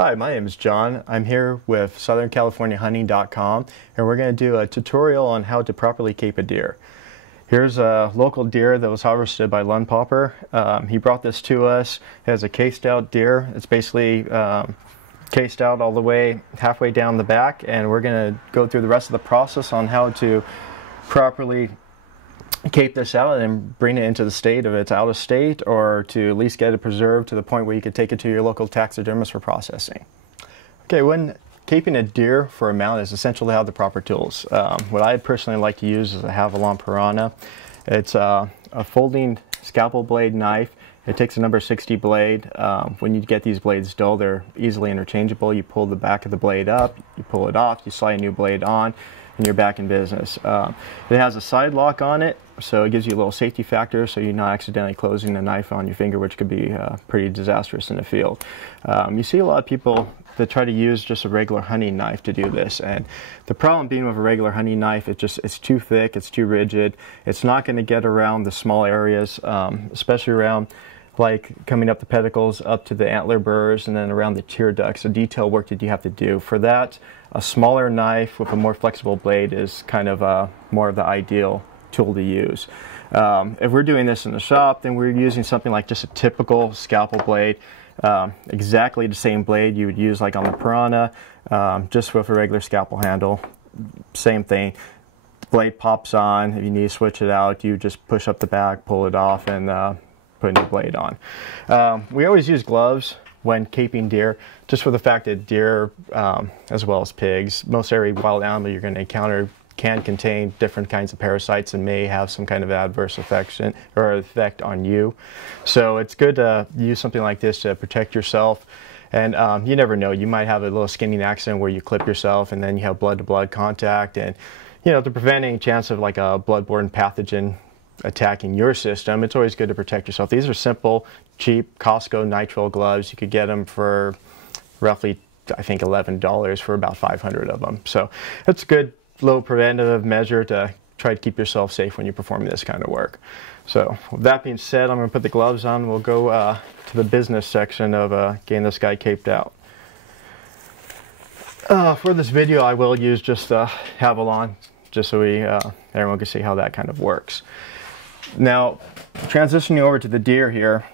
Hi, my name is John. I'm here with SouthernCaliforniaHunting.com, and we're going to do a tutorial on how to properly cape a deer. Here's a local deer that was harvested by Lund Popper. He brought this to us. It has a cased out deer. It's basically cased out all the way halfway down the back, and we're going to go through the rest of the process on how to properly cape this out and bring it into the state of it's out of state, or to at least get it preserved to the point where you could take it to your local taxidermist for processing. Okay, when caping a deer for a mount, it's essential to have the proper tools. What I personally like to use is a Havalon Piranha. It's a folding scalpel blade knife. It takes a number 60 blade. When you get these blades dull, they're easily interchangeable. You pull the back of the blade up, you pull it off, you slide a new blade on, and you're back in business. It has a side lock on it, so it gives you a little safety factor so you're not accidentally closing the knife on your finger, which could be pretty disastrous in the field. You see a lot of people that try to use just a regular hunting knife to do this, and the problem being with a regular hunting knife, it's too thick, it's too rigid, it's not going to get around the small areas, especially around like coming up the pedicles up to the antler burrs and then around the tear ducts, the detail work that you have to do. For that, a smaller knife with a more flexible blade is kind of more of the ideal tool to use. If we're doing this in the shop, then we're using something like just a typical scalpel blade, exactly the same blade you would use like on the Piranha, just with a regular scalpel handle. Same thing. The blade pops on. If you need to switch it out, you just push up the back, pull it off, and put a new blade on. We always use gloves when caping deer, just for the fact that deer, as well as pigs, most every wild animal you're going to encounter can contain different kinds of parasites and may have some kind of adverse effect on you. So it's good to use something like this to protect yourself. And you never know, you might have a little skinning accident where you clip yourself and then you have blood-to-blood contact, and to prevent any chance of like a blood-borne pathogen attacking your system, it's always good to protect yourself. These are simple, cheap Costco nitrile gloves. You could get them for roughly, I think, $11 for about 500 of them. So it's a good little preventative measure to try to keep yourself safe when you're performing this kind of work. So with that being said, I'm going to put the gloves on. We'll go to the business section of getting this guy caped out. For this video, I will use just Havalon, just so everyone can see how that kind of works. Now, transitioning over to the deer here,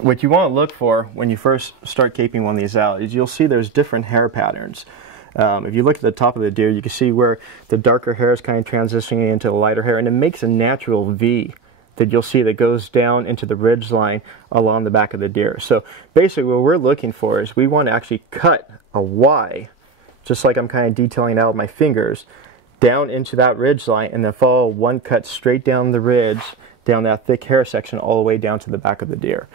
what you want to look for when you first start caping one of these out is you'll see there's different hair patterns. If you look at the top of the deer, you can see where the darker hair is kind of transitioning into the lighter hair, and it makes a natural V that you'll see that goes down into the ridge line along the back of the deer. So basically what we're looking for is we want to actually cut a Y, just like I'm kind of detailing out with my fingers, down into that ridge line, and then follow one cut straight down the ridge, down that thick hair section all the way down to the back of the deer.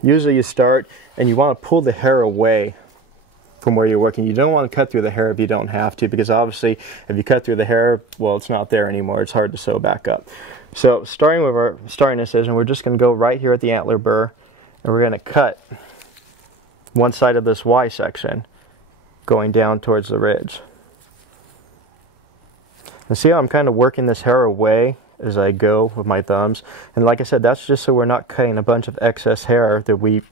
Usually you start and you want to pull the hair away from where you're working. You don't want to cut through the hair if you don't have to, because obviously if you cut through the hair, well, it's not there anymore. It's hard to sew back up. So starting with our starting incision, we're just going to go right here at the antler burr, and we're going to cut one side of this Y section going down towards the ridge. And see how I'm kind of working this hair away as I go with my thumbs. And like I said, that's just so we're not cutting a bunch of excess hair that we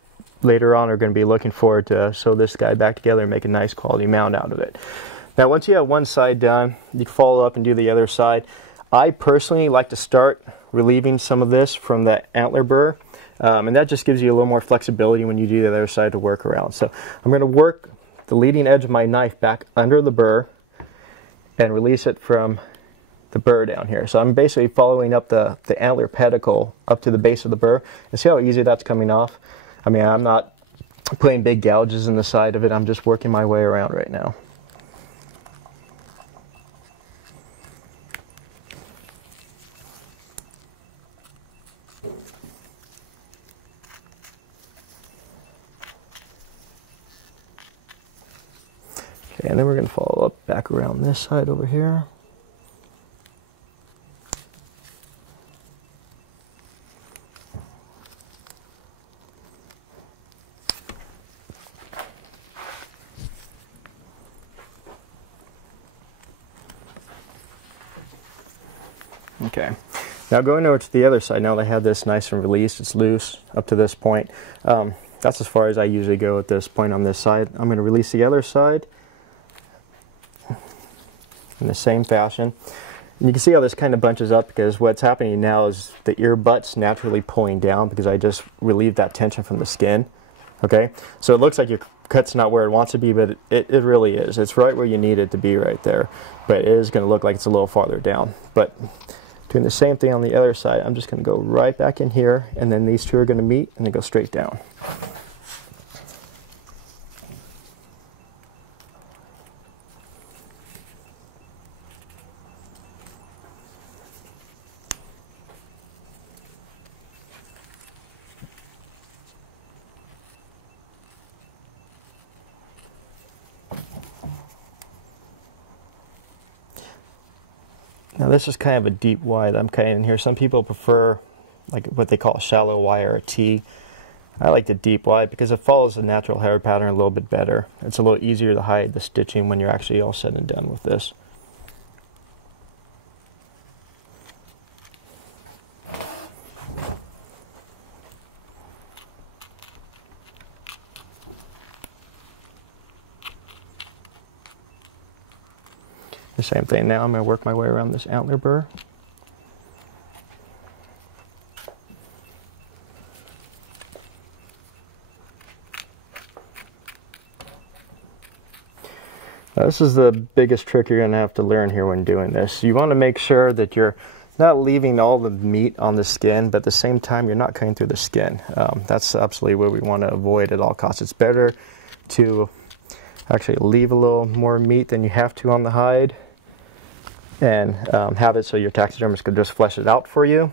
later on are going to be looking for to sew this guy back together and make a nice quality mount out of it. Now once you have one side done, you can follow up and do the other side. I personally like to start relieving some of this from the antler burr, and that just gives you a little more flexibility when you do the other side to work around. So I'm going to work the leading edge of my knife back under the burr and release it from the burr down here. So I'm basically following up the antler pedicle up to the base of the burr, and see how easy that's coming off. I mean, I'm not putting big gouges in the side of it, I'm just working my way around right now. Okay, and then we're going to follow up back around this side over here. Okay, now going over to the other side, now that I have this nice and released, it's loose up to this point. that's as far as I usually go at this point on this side. I'm going to release the other side in the same fashion. And you can see how this kind of bunches up, because what's happening now is the ear butts naturally pulling down because I just relieved that tension from the skin. Okay, so it looks like your cut's not where it wants to be, but it really is. It's right where you need it to be right there. But it is going to look like it's a little farther down. But doing the same thing on the other side, I'm just going to go right back in here, and then these two are going to meet and then go straight down. Now this is kind of a deep wide I'm cutting in here. Some people prefer like what they call a shallow Y or a T. I like the deep wide because it follows the natural hair pattern a little bit better. It's a little easier to hide the stitching when you're actually all said and done with this. The same thing now, I'm going to work my way around this antler burr. Now, this is the biggest trick you're going to have to learn here when doing this. You want to make sure that you're not leaving all the meat on the skin, but at the same time you're not cutting through the skin. That's absolutely what we want to avoid at all costs. It's better to actually leave a little more meat than you have to on the hide, and have it so your taxidermist can just flesh it out for you,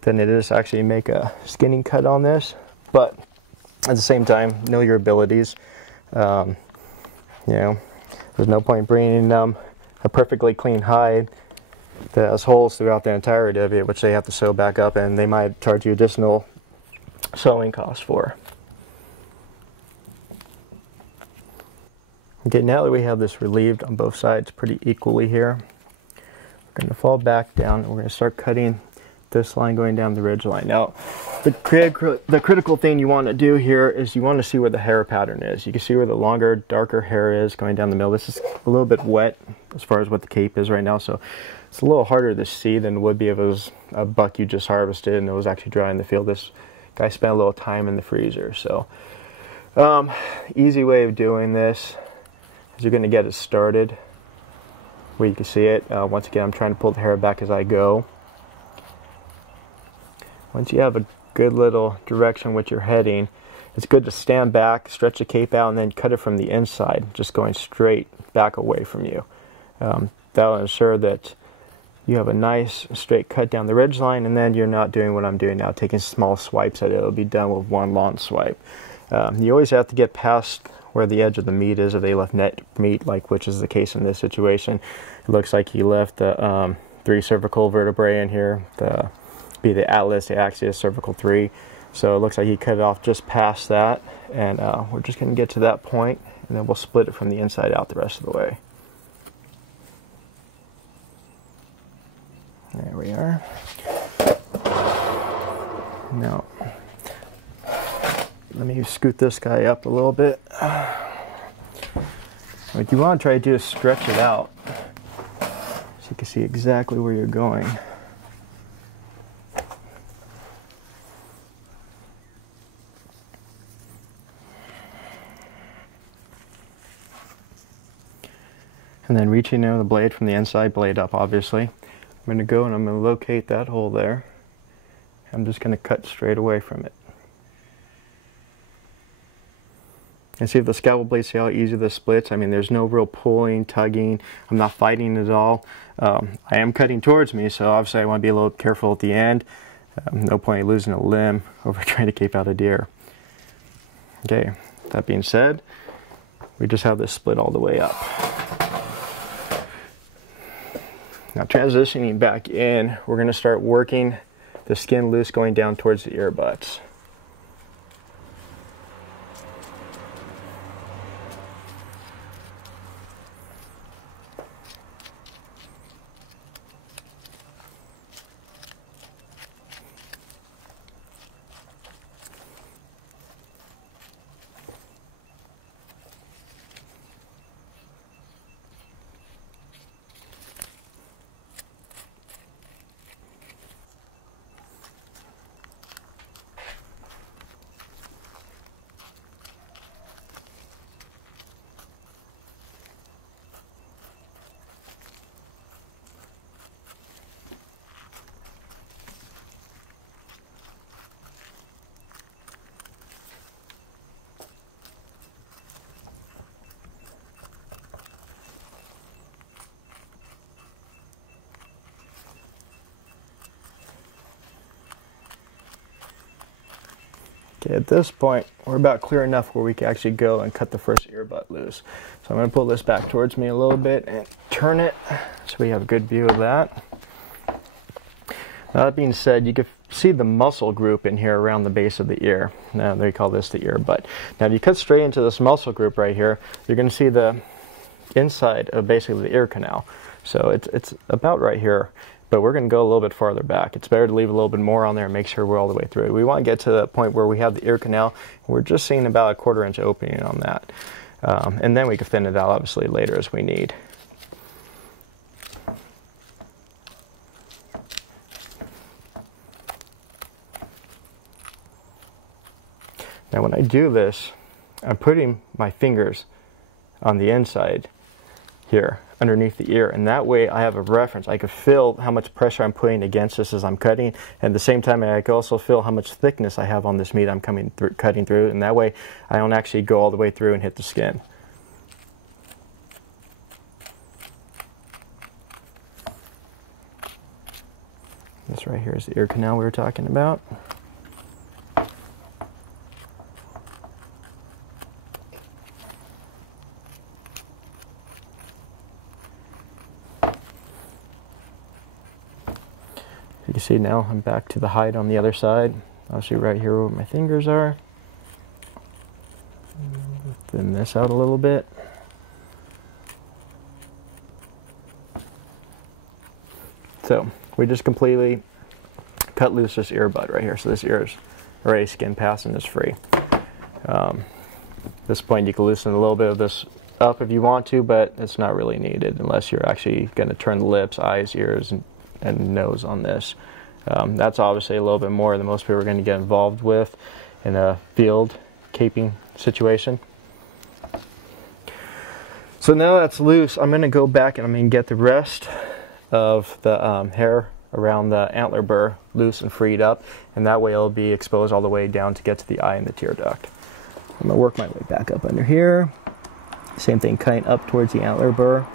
than it is actually make a skinning cut on this. But at the same time, know your abilities. You know, there's no point bringing a perfectly clean hide that has holes throughout the entirety of it, which they have to sew back up, and they might charge you additional sewing costs for. Okay, now that we have this relieved on both sides pretty equally here, we're going to fall back down and we're going to start cutting this line going down the ridge line. Now, the critical thing you want to do here is you want to see where the hair pattern is. You can see where the longer, darker hair is going down the middle. This is a little bit wet as far as what the cape is right now, so it's a little harder to see than it would be if it was a buck you just harvested and it was actually dry in the field. This guy spent a little time in the freezer. So, easy way of doing this is you're going to get it started where you can see it. Once again, I'm trying to pull the hair back as I go. Once you have a good little direction which you're heading, it's good to stand back, stretch the cape out, and then cut it from the inside, just going straight back away from you. That'll ensure that you have a nice straight cut down the ridge line, and then you're not doing what I'm doing now, taking small swipes at it. It'll be done with one long swipe. You always have to get past where the edge of the meat is if they left net meat, like which is the case in this situation. It looks like he left the 3 cervical vertebrae in here, the atlas, the axius, cervical 3. So it looks like he cut it off just past that, and we're just going to get to that point, and then we'll split it from the inside out the rest of the way. There we are. Now, let me scoot this guy up a little bit. What you want to try to do is stretch it out so you can see exactly where you're going. And then reaching in the blade from the inside, blade up obviously. I'm going to go and I'm going to locate that hole there. I'm just going to cut straight away from it. And see if the scalpel blade, see how easy this splits? I mean, there's no real pulling, tugging. I'm not fighting at all. I am cutting towards me, so obviously I want to be a little careful at the end. No point in losing a limb over trying to cape out a deer. Okay, that being said, we just have this split all the way up. Now transitioning back in, we're going to start working the skin loose going down towards the ear butts. Okay, at this point, we're about clear enough where we can actually go and cut the first ear butt loose. So I'm going to pull this back towards me a little bit and turn it so we have a good view of that. Now, that being said, you can see the muscle group in here around the base of the ear. Now, they call this the ear butt. Now, if you cut straight into this muscle group right here, you're going to see the inside of basically the ear canal. So it's about right here. But we're going to go a little bit farther back. It's better to leave a little bit more on there and make sure we're all the way through. We want to get to the point where we have the ear canal. We're just seeing about a 1/4 inch opening on that. And then we can thin it out, obviously, later as we need. Now when I do this, I'm putting my fingers on the inside here underneath the ear, and that way I have a reference. I can feel how much pressure I'm putting against this as I'm cutting, and at the same time I can also feel how much thickness I have on this meat I'm cutting through, and that way I don't actually go all the way through and hit the skin. This right here is the ear canal we were talking about. You can see now I'm back to the hide on the other side. Obviously right here where my fingers are. Thin this out a little bit. So we just completely cut loose this ear butt right here. So this ear is already skin passed and is free. At this point you can loosen a little bit of this up if you want to, but it's not really needed unless you're actually going to turn the lips, eyes, ears, and nose on this. That's obviously a little bit more than most people are going to get involved with in a field caping situation. So now that's loose, I'm going to go back and I'm going to get the rest of the hair around the antler burr loose and freed up, and that way it'll be exposed all the way down to get to the eye and the tear duct. I'm going to work my way back up under here. Same thing, cutting up towards the antler burr.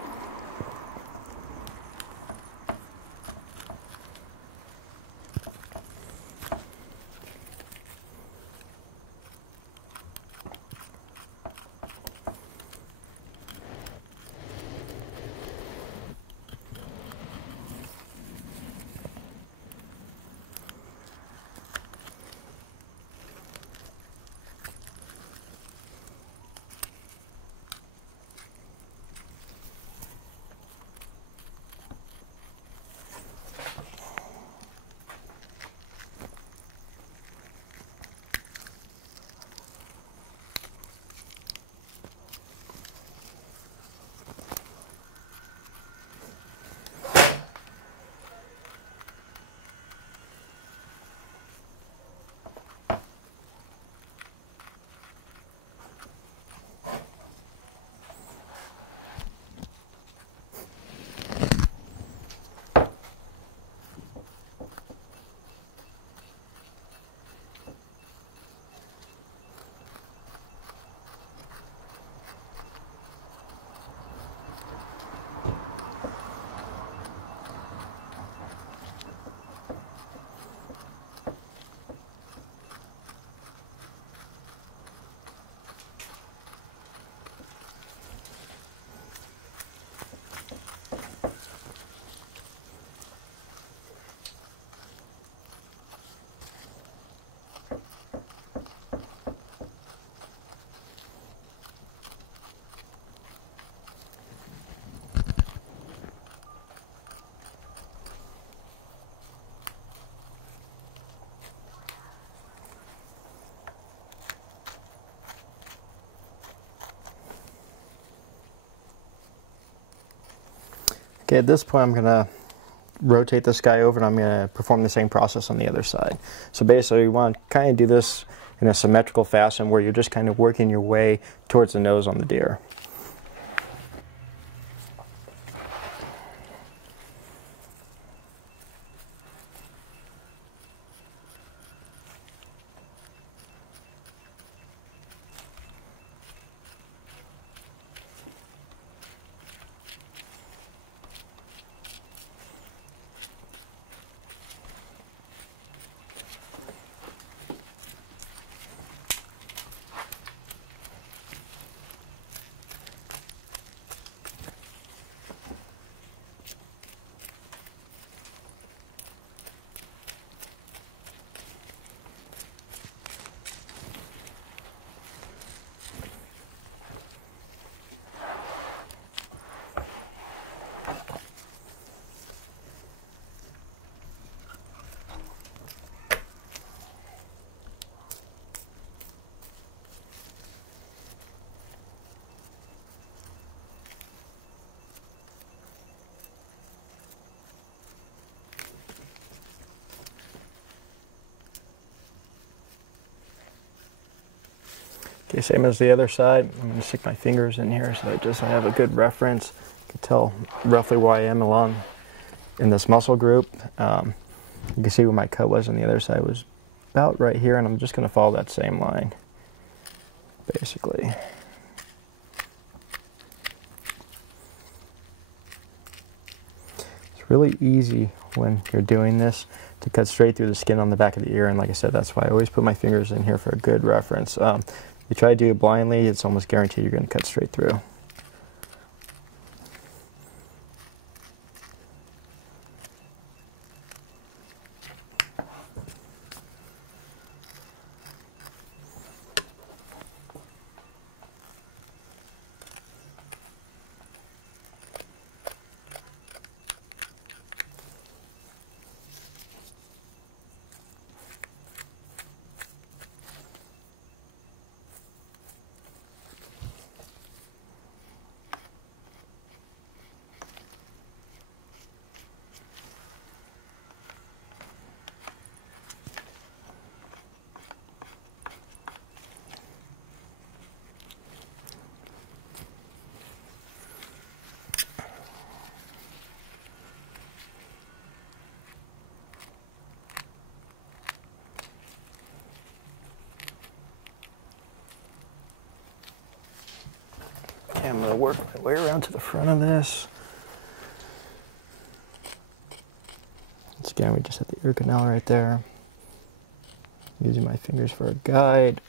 Okay, at this point I'm going to rotate this guy over and I'm going to perform the same process on the other side. So basically you want to kind of do this in a symmetrical fashion where you're just kind of working your way towards the nose on the deer. Okay, same as the other side. I'm going to stick my fingers in here so that just I have a good reference. You can tell roughly where I am along in this muscle group. You can see where my cut was on the other side was about right here, and I'm just going to follow that same line, basically. It's really easy when you're doing this to cut straight through the skin on the back of the ear, and like I said, that's why I always put my fingers in here for a good reference. You try to do it blindly, it's almost guaranteed you're going to cut straight through. Okay, I'm going to work my way around to the front of this. Once again, we just hit the ear canal right there. Using my fingers for a guide.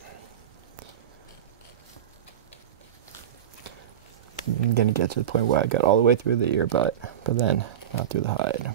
I'm going to get to the point where I got all the way through the ear butt, but then not through the hide.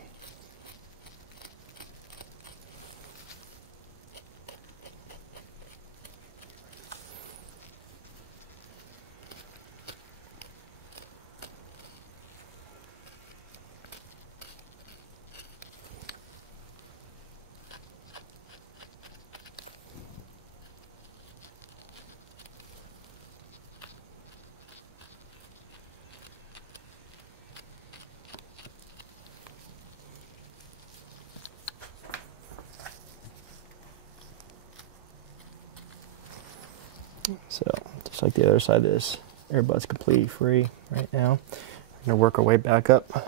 So, just like the other side of this, earbud's completely free right now. I'm going to work our way back up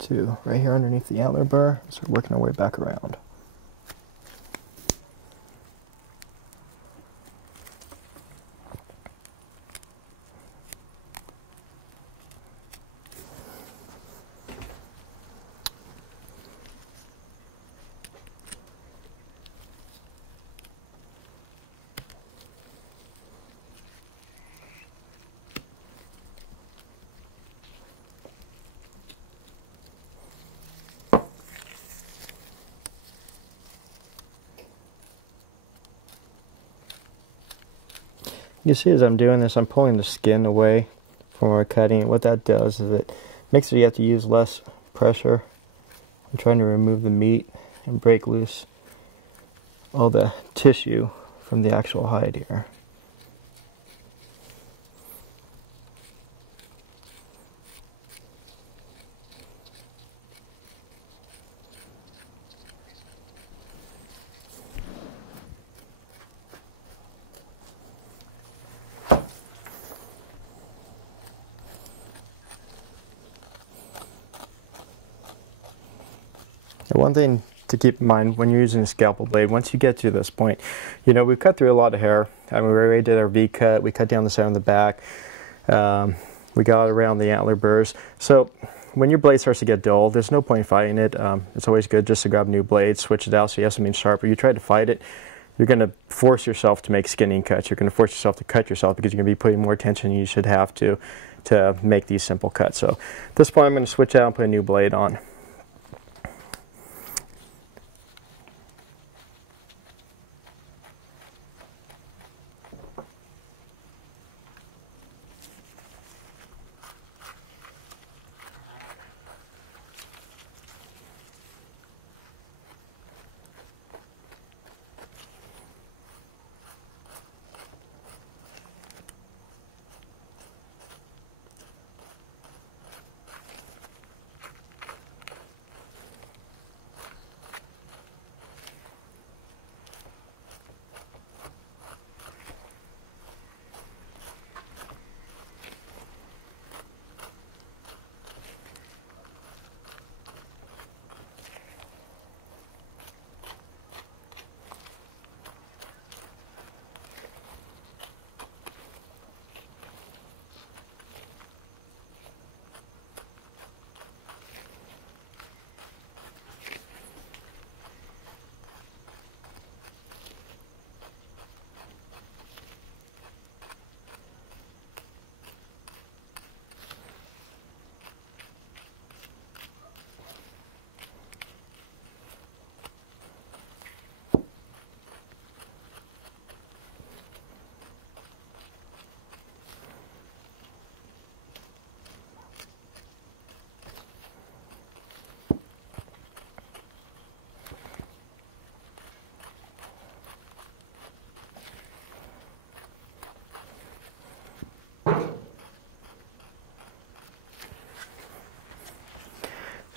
to right here underneath the antler burr. So we're working our way back around. You see as I'm doing this, I'm pulling the skin away from where I'm cutting. What that does is it makes it you have to use less pressure. I'm trying to remove the meat and break loose all the tissue from the actual hide here. One thing to keep in mind when you're using a scalpel blade, once you get to this point, you know, we've cut through a lot of hair. I mean, we already did our V cut, we cut down the side and the back, we got around the antler burrs. So when your blade starts to get dull, there's no point fighting it. It's always good just to grab a new blade, switch it out so you have something sharper. You try to fight it, you're going to force yourself to make skinning cuts. You're going to force yourself to cut yourself because you're going to be putting more attention than you should have to make these simple cuts. So at this point, I'm going to switch out and put a new blade on.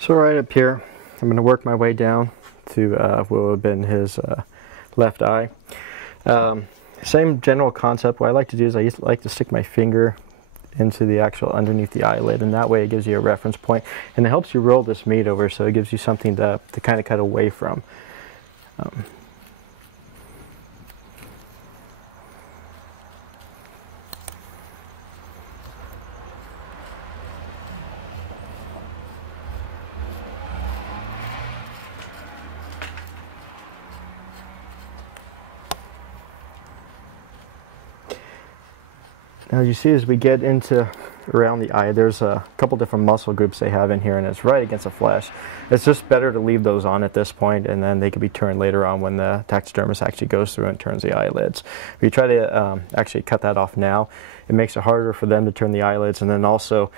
So right up here, I'm going to work my way down to what would have been his left eye. Same general concept. What I like to do is I like to stick my finger into the actual underneath the eyelid, and that way it gives you a reference point, and it helps you roll this meat over, so it gives you something to kind of cut away from. Now, as you see, as we get into around the eye, there's a couple different muscle groups they have in here, and it's right against the flesh. It's just better to leave those on at this point, and then they can be turned later on when the taxidermist actually goes through and turns the eyelids. If you try to actually cut that off now, it makes it harder for them to turn the eyelids, and then also,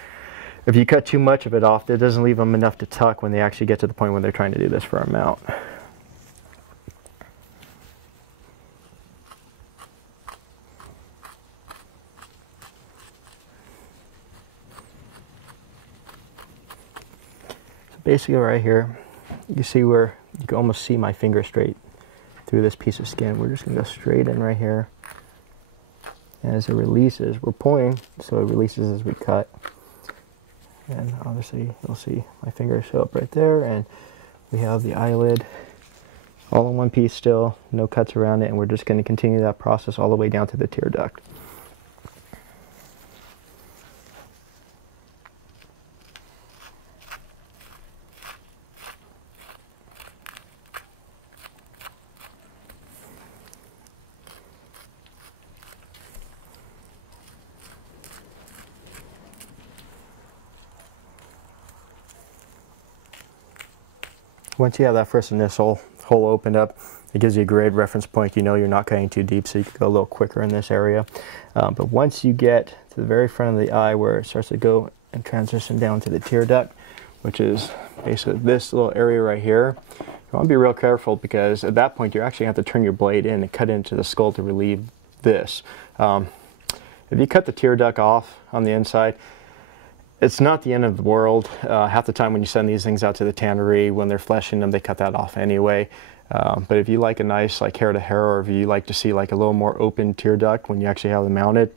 if you cut too much of it off, it doesn't leave them enough to tuck when they actually get to the point when they're trying to do this for a mount. Basically right here, you see where you can almost see my finger straight through this piece of skin. We're just going to go straight in right here. And as it releases, we're pulling, so it releases as we cut. And obviously you'll see my finger show up right there, and we have the eyelid all in one piece still, no cuts around it, and we're just going to continue that process all the way down to the tear duct. Once you have that first initial hole opened up, it gives you a great reference point. You know you're not cutting too deep, so you can go a little quicker in this area. But once you get to the very front of the eye where it starts to go and transition down to the tear duct, which is basically this little area right here, you want to be real careful, because at that point you actually have to turn your blade in and cut into the skull to relieve this. If you cut the tear duct off on the inside, it's not the end of the world. Half the time when you send these things out to the tannery, when they're fleshing them, they cut that off anyway. But if you like a nice like hair to hair, or if you like to see like a little more open tear duct when you actually have them mounted,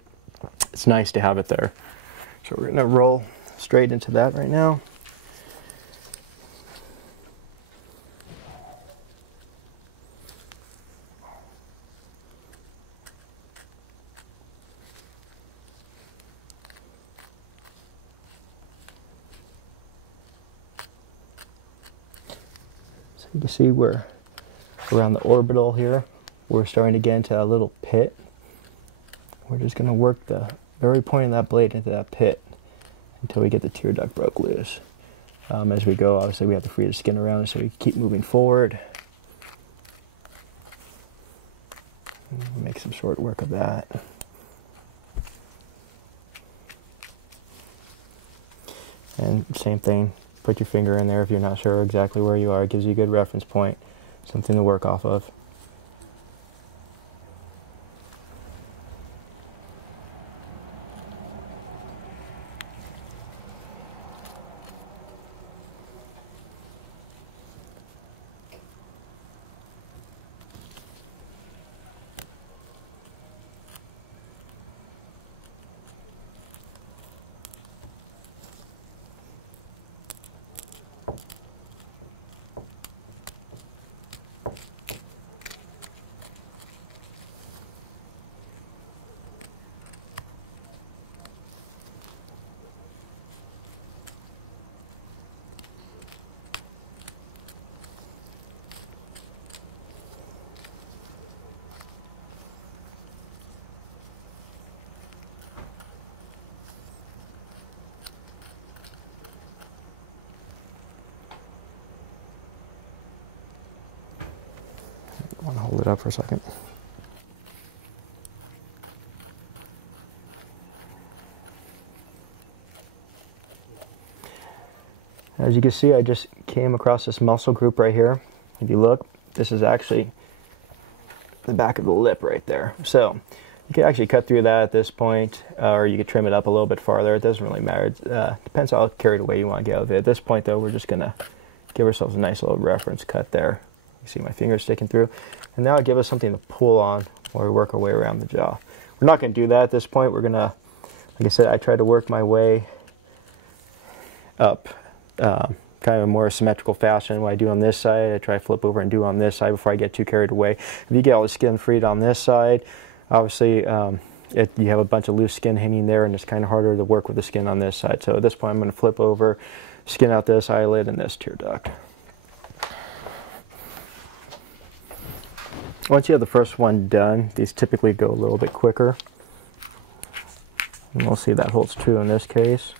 it's nice to have it there. So we're gonna roll straight into that right now. You can see we're around the orbital here. We're starting to get into a little pit. We're just going to work the very point of that blade into that pit until we get the tear duct broke loose. As we go, obviously we have to free the skin around it, so we keep moving forward. Make some short work of that. And same thing. Put your finger in there if you're not sure exactly where you are. It gives you a good reference point, something to work off of. I want to hold it up for a second. As you can see, I just came across this muscle group right here. If you look, this is actually the back of the lip right there. So You can actually cut through that at this point, or you could trim it up a little bit farther. It doesn't really matter. It depends how carried away you want to get with it. At this point, though, we're just going to give ourselves a nice little reference cut there. You see my fingers sticking through. And now it'll give us something to pull on while we work our way around the jaw. We're not going to do that at this point. We're going to, like I said, I try to work my way up kind of a more symmetrical fashion. What I do on this side, I try to flip over and do on this side before I get too carried away. If you get all the skin freed on this side, obviously you have a bunch of loose skin hanging there, and it's kind of harder to work with the skin on this side. So at this point I'm going to flip over, skin out this eyelid and this tear duct. Once you have the first one done, these typically go a little bit quicker. And we'll see that holds true in this case.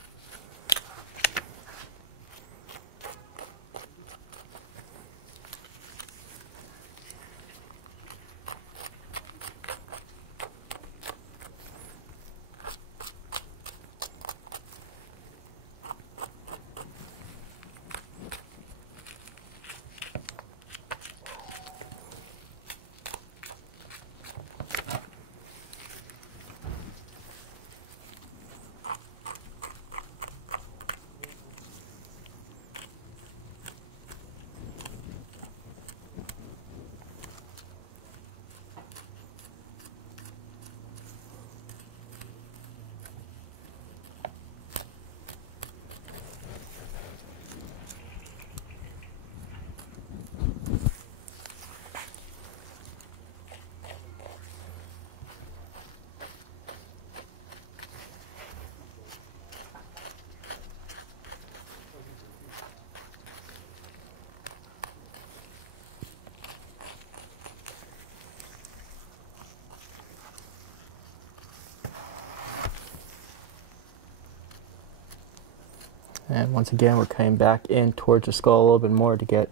And once again, we're cutting back in towards the skull a little bit more to get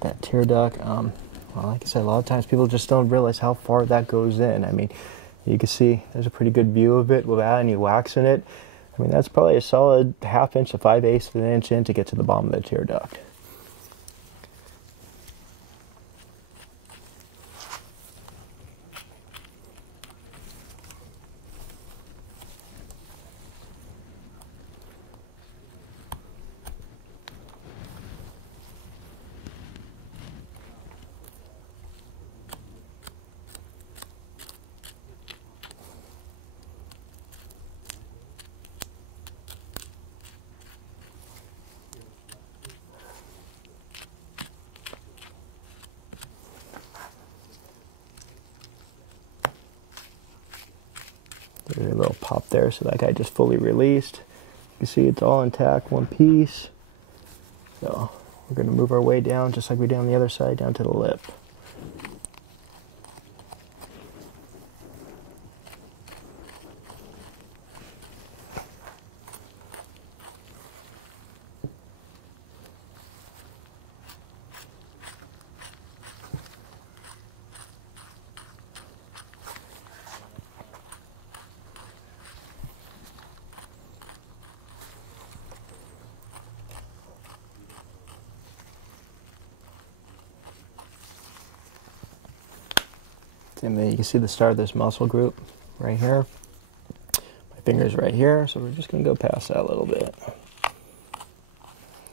that tear duct. Well, like I said, a lot of times people just don't realize how far that goes in. I mean, you can see there's a pretty good view of it without any wax in it. I mean, that's probably a solid 1/2 inch to 5/8 of an inch in to get to the bottom of the tear duct. There's a little pop there, so that guy just fully released. You can see it's all intact, one piece. So we're going to move our way down, just like we did on the other side, down to the lip. And then you can see the start of this muscle group right here. My finger's right here, so we're just going to go past that a little bit.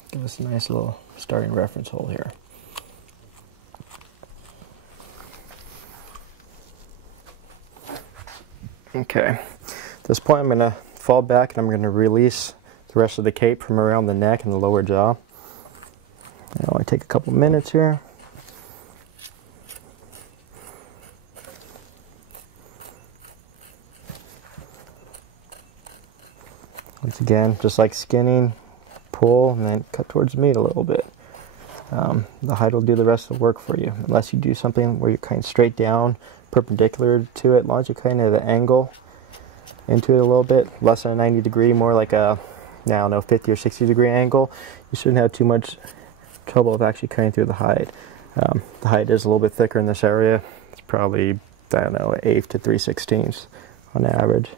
Give us a nice little starting reference hole here. Okay, at this point I'm going to fall back and I'm going to release the rest of the cape from around the neck and the lower jaw. It'll only take a couple minutes here. Once again, just like skinning, pull, and then cut towards the meat a little bit. The hide will do the rest of the work for you, unless you do something where you're kind of straight down, perpendicular to it. As long as you kind of the angle into it a little bit, less than a 90 degree, more like a, I don't know, 50 or 60 degree angle, you shouldn't have too much trouble of actually cutting through the hide. The hide is a little bit thicker in this area. It's probably, I don't know, 1/8 to 3/16 on average.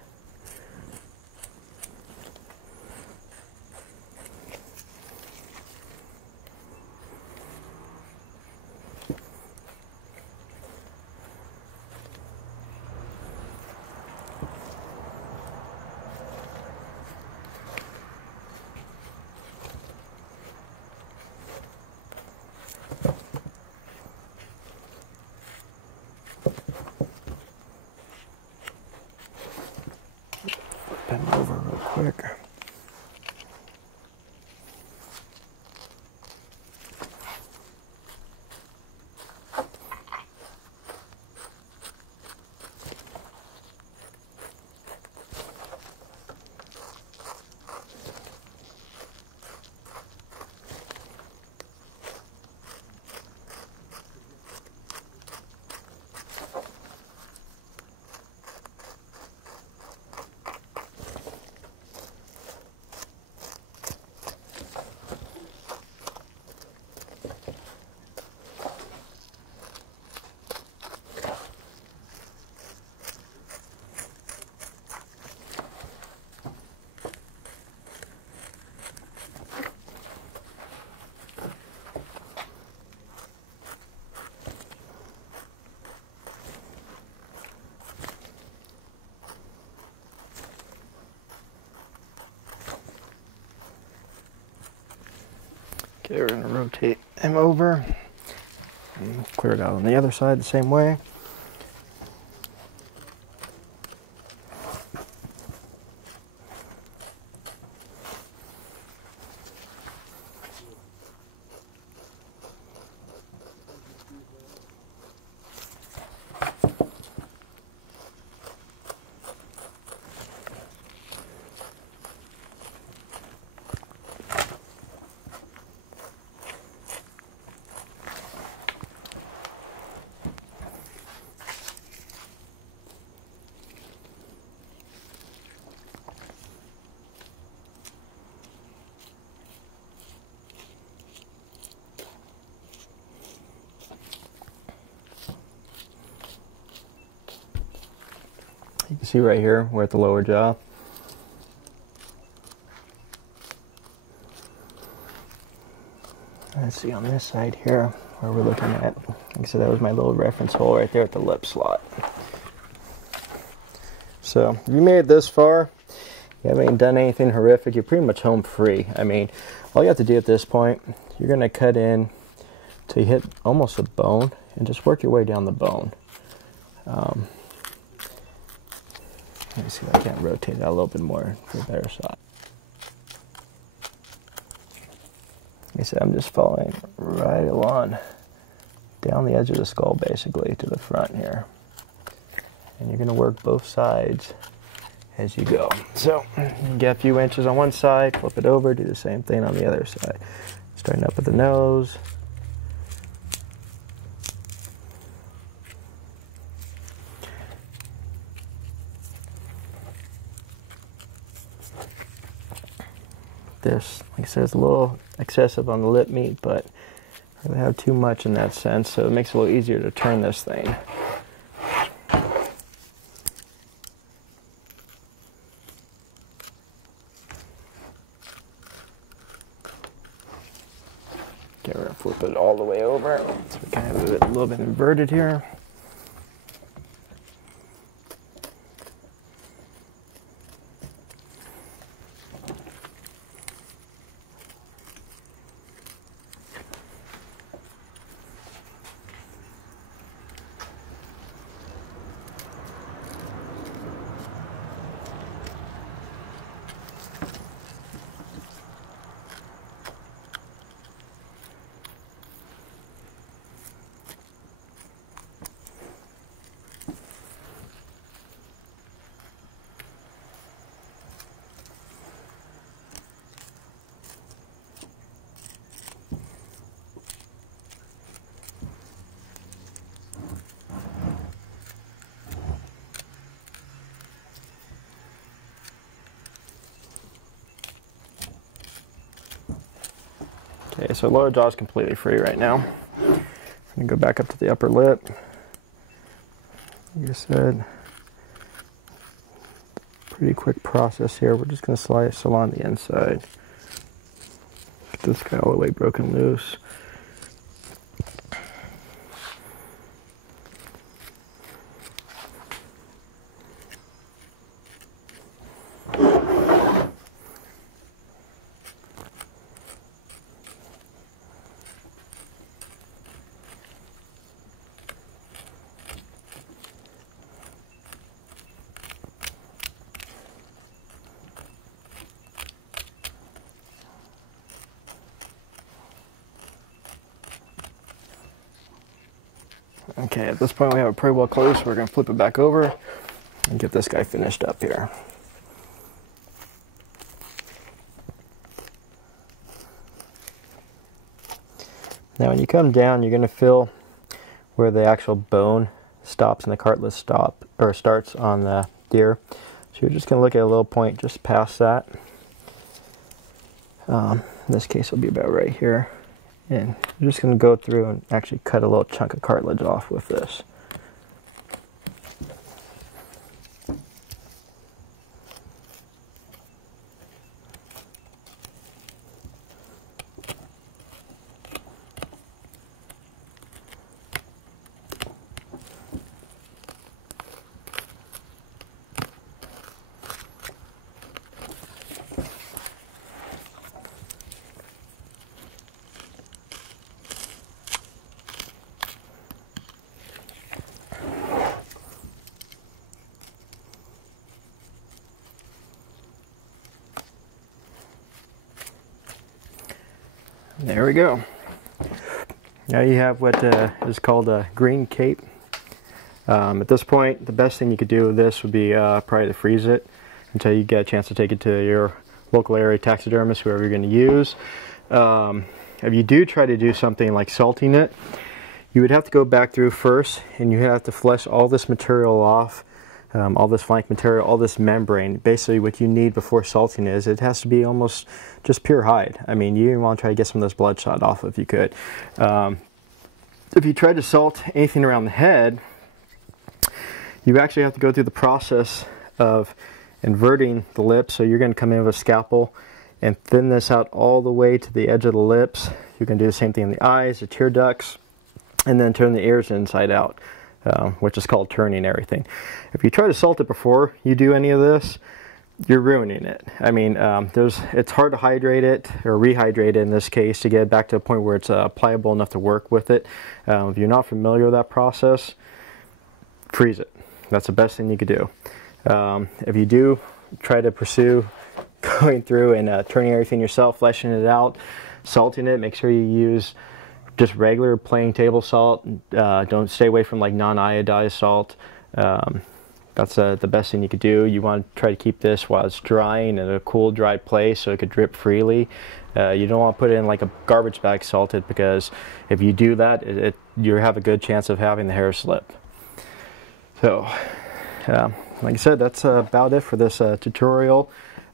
Bend him over real quick. Okay, we're going to rotate him over and clear it out on the other side the same way. You can see right here, we're at the lower jaw. Let's see on this side here, where we're looking at. Like I said, that was my little reference hole right there at the lip slot. So, if you made it this far, you haven't done anything horrific, you're pretty much home free. I mean, all you have to do at this point, you're going to cut in till you hit almost a bone, and just work your way down the bone. Let me see if I can't rotate it out a little bit more for a better shot. Like I said, I'm just following right along down the edge of the skull, basically, to the front here. And you're going to work both sides as you go. So, you get a few inches on one side, flip it over, do the same thing on the other side. Starting up at the nose. This, like I said, it's a little excessive on the lip meat, but I really have too much in that sense, so it makes it a little easier to turn this thing. Okay, we're going to flip it all the way over, so we kind of have it a little bit inverted here. Okay, so lower jaw is completely free right now. I'm going to go back up to the upper lip. Like I said, pretty quick process here. We're just going to slice along the inside. Get this guy all the way broken loose. Okay, at this point we have it pretty well closed, so we're going to flip it back over and get this guy finished up here. Now when you come down, you're going to feel where the actual bone stops and the cartilage starts on the deer. So you're just going to look at a little point just past that. In this case it'll be about right here. And you're just going to go through and actually cut a little chunk of cartilage off with this. There we go. Now you have what is called a green cape. At this point, the best thing you could do with this would be probably to freeze it until you get a chance to take it to your local area taxidermist, whoever you're going to use. If you do try to do something like salting it, you would have to go back through first and you have to flesh all this material off. All this flank material, all this membrane. Basically what you need before salting is, it has to be almost just pure hide. I mean, you even want to try to get some of this bloodshot off if you could. If you try to salt anything around the head, you actually have to go through the process of inverting the lips. So you're going to come in with a scalpel and thin this out all the way to the edge of the lips. You can do the same thing in the eyes, the tear ducts, and then turn the ears inside out. Which is called turning everything. If you try to salt it before you do any of this, you're ruining it. I mean, it's hard to hydrate it or rehydrate it in this case to get it back to a point where it's pliable enough to work with it. If you're not familiar with that process, freeze it. That's the best thing you could do. If you do try to pursue going through and turning everything yourself, fleshing it out, salting it, make sure you use just regular plain table salt. Don't stay away from like non-iodized salt. That's the best thing you could do. You want to try to keep this while it's drying in a cool, dry place so it could drip freely. You don't want to put it in like a garbage bag salted, because if you do that, you have a good chance of having the hair slip. So, like I said, that's about it for this tutorial.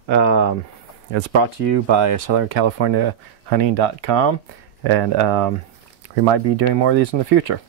It's brought to you by SouthernCaliforniaHunting.com, and we might be doing more of these in the future.